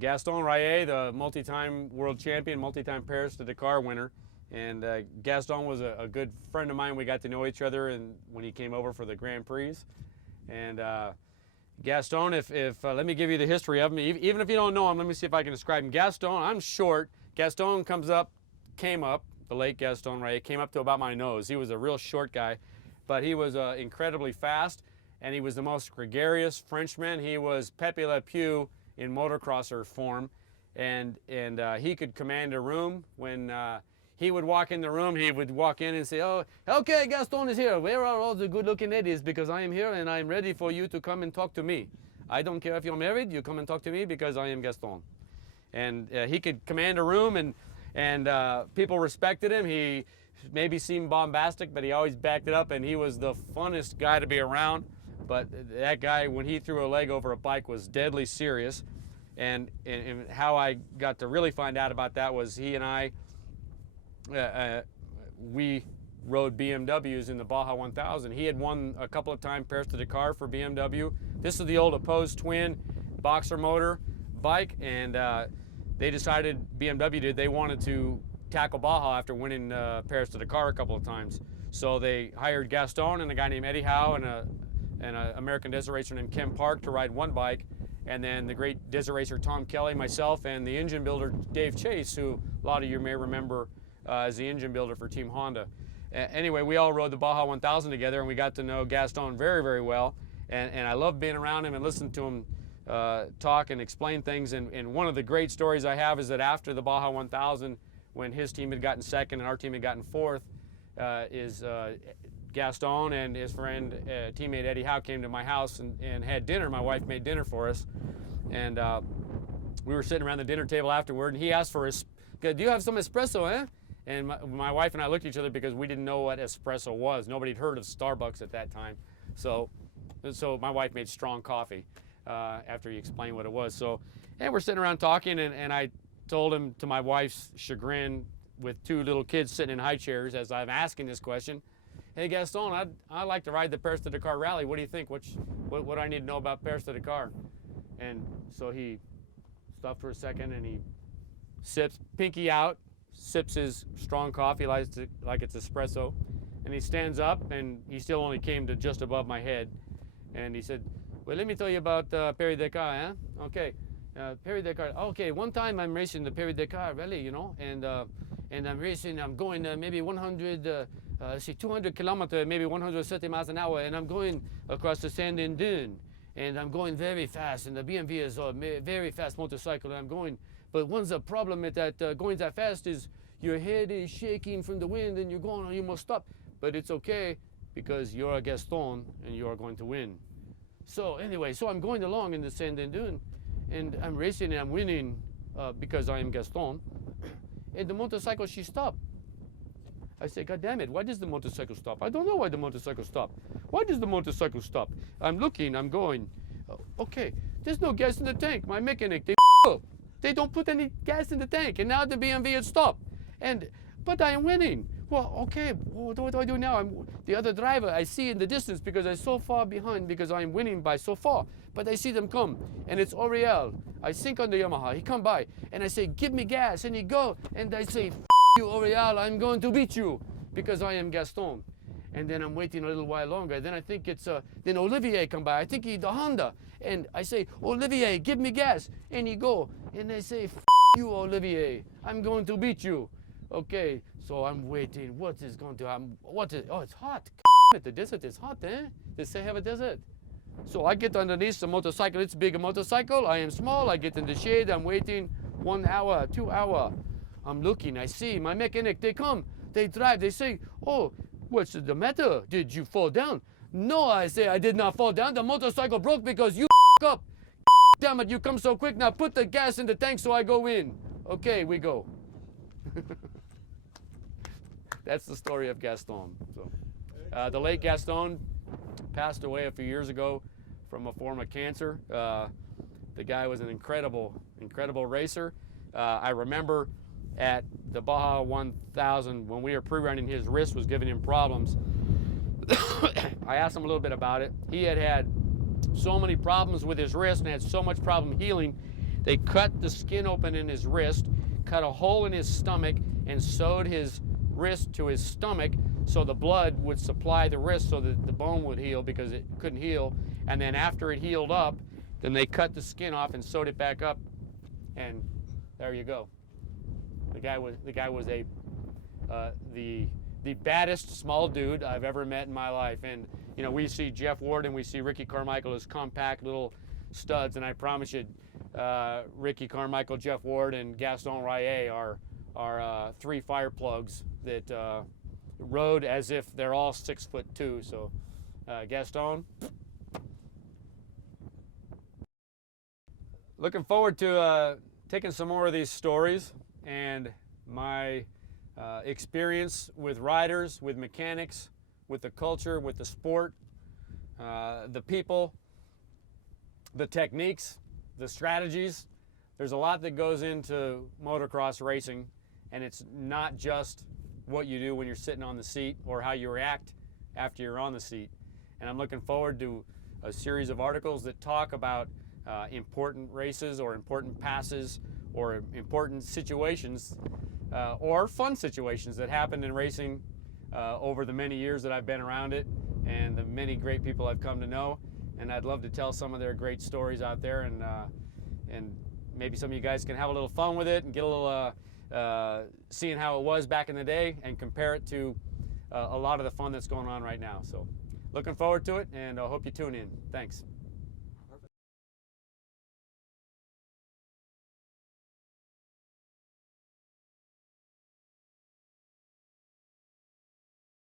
Gaston Rahier, the multi-time world champion, multi-time Paris to Dakar winner. And Gaston was a good friend of mine. We got to know each other and when he came over for the Grand Prix. And Gaston, if let me give you the history of him. Even if you don't know him, let me see if I can describe him. Gaston, I'm short. Gaston came up, the late Gaston Rahier, came up to about my nose. He was a real short guy, but he was incredibly fast, and he was the most gregarious Frenchman. He was Pepe Le Pew in motocrosser form, and he could command a room. When he would walk in the room, he would walk in and say, "Oh, okay, Gaston is here. Where are all the good-looking ladies? Because I am here and I am ready for you to come and talk to me. I don't care if you're married, you come and talk to me because I am Gaston." And he could command a room, and people respected him. He maybe seemed bombastic, but he always backed it up, and he was the funnest guy to be around. But that guy, when he threw a leg over a bike, was deadly serious. And how I got to really find out about that was he and I, we rode BMWs in the Baja 1000. He had won a couple of times Paris to Dakar for BMW. This is the old opposed twin boxer motor bike, and they decided, BMW did, they wanted to tackle Baja after winning Paris to Dakar a couple of times. So they hired Gaston and a guy named Eddie Howe and an American desert racer named Ken Park to ride one bike, and then the great desert racer Tom Kelly, myself, and the engine builder Dave Chase, who a lot of you may remember as the engine builder for Team Honda. Anyway, we all rode the Baja 1000 together, and we got to know Gaston very, very well, and I loved being around him and listening to him talk and explain things. And one of the great stories I have is that after the Baja 1000, when his team had gotten second and our team had gotten fourth, Gaston and his friend, teammate Eddie Howe, came to my house and had dinner. My wife made dinner for us, and we were sitting around the dinner table afterward, and he asked for do you have some espresso, eh? And my wife and I looked at each other because we didn't know what espresso was. Nobody had heard of Starbucks at that time. So my wife made strong coffee after he explained what it was. And we're sitting around talking, and I told him, to my wife's chagrin, with two little kids sitting in high chairs as I'm asking this question, "Hey Gaston, I'd like to ride the Paris to Dakar rally. What do you think? What do I need to know about Paris to Dakar?" And so he stopped for a second and he sips, pinky out, sips his strong coffee like it's espresso, and he stands up, and he still only came to just above my head, and he said, "Well, let me tell you about Paris Dakar, eh? Okay, Paris Dakar. Okay, one time I'm racing the Paris Dakar rally, you know, and I'm racing. I'm going maybe 200 kilometers, maybe 130 miles an hour, and I'm going across the sand and dune, and I'm going very fast, and the BMW is a very fast motorcycle, and I'm going. But one's a problem with that going that fast is your head is shaking from the wind, and you're going, you must stop. But it's okay because you're a Gaston, and you are going to win." So anyway, so I'm going along in the sand and dune, and I'm racing and I'm winning because I am Gaston. And the motorcycle, she stopped. I say, "God damn it, why does the motorcycle stop?" "I don't know why the motorcycle stopped." "Why does the motorcycle stop?" I'm looking, I'm going, "Okay, there's no gas in the tank. My mechanic, they don't put any gas in the tank, and now the BMW had stopped. But I am winning. Well, okay, what do I do now?" The other driver, I see in the distance because I'm so far behind because I'm winning by so far. But I see them come, and it's Oriel. I think on the Yamaha. He come by, and I say, "Give me gas," and he go, and I say, "F you, Oriel, I'm going to beat you because I am Gaston." And then I'm waiting a little while longer. Then I think it's, then Olivier come by. I think he's the Honda. And I say, "Olivier, give me gas." And he go, and I say, "F you, Olivier, I'm going to beat you." Okay, so I'm waiting. What is going to happen? Oh, it's hot. The desert is hot, eh? The Sahara Desert. So I get underneath the motorcycle. It's a big motorcycle. I am small. I get in the shade. I'm waiting 1 hour, 2 hours. I'm looking. I see my mechanic. They come. They drive. They say, "Oh, what's the matter? Did you fall down?" "No," I say, "I did not fall down. The motorcycle broke because you up. Damn it, you come so quick. Now put the gas in the tank so I go in." Okay, we go. That's the story of Gaston. So, the late Gaston passed away a few years ago from a form of cancer. The guy was an incredible racer. I remember at the Baja 1000 when we were pre-running, his wrist was giving him problems. I asked him a little bit about it. He had so many problems with his wrist and had so much problem healing They cut the skin open in his wrist, cut a hole in his stomach, and sewed his wrist to his stomach so the blood would supply the wrist so that the bone would heal, because it couldn't heal. And then after it healed up, then they cut the skin off and sewed it back up, and there you go. The guy was the baddest small dude I've ever met in my life. And you know, we see Jeff Ward and we see Ricky Carmichael as compact little studs, and I promise you, Ricky Carmichael, Jeff Ward, and Gaston Rahier are three fire plugs that rode as if they're all 6'2". So Gaston, looking forward to taking some more of these stories and my experience with riders, with mechanics, with the culture, with the sport, the people, the techniques, the strategies. There's a lot that goes into motocross racing, and it's not just what you do when you're sitting on the seat or how you react after you're on the seat. And I'm looking forward to a series of articles that talk about important races or important passes or important situations or fun situations that happened in racing over the many years that I've been around it, and the many great people I've come to know. And I'd love to tell some of their great stories out there, and maybe some of you guys can have a little fun with it and get a little seeing how it was back in the day and compare it to a lot of the fun that's going on right now. So looking forward to it, and I hope you tune in. Thanks.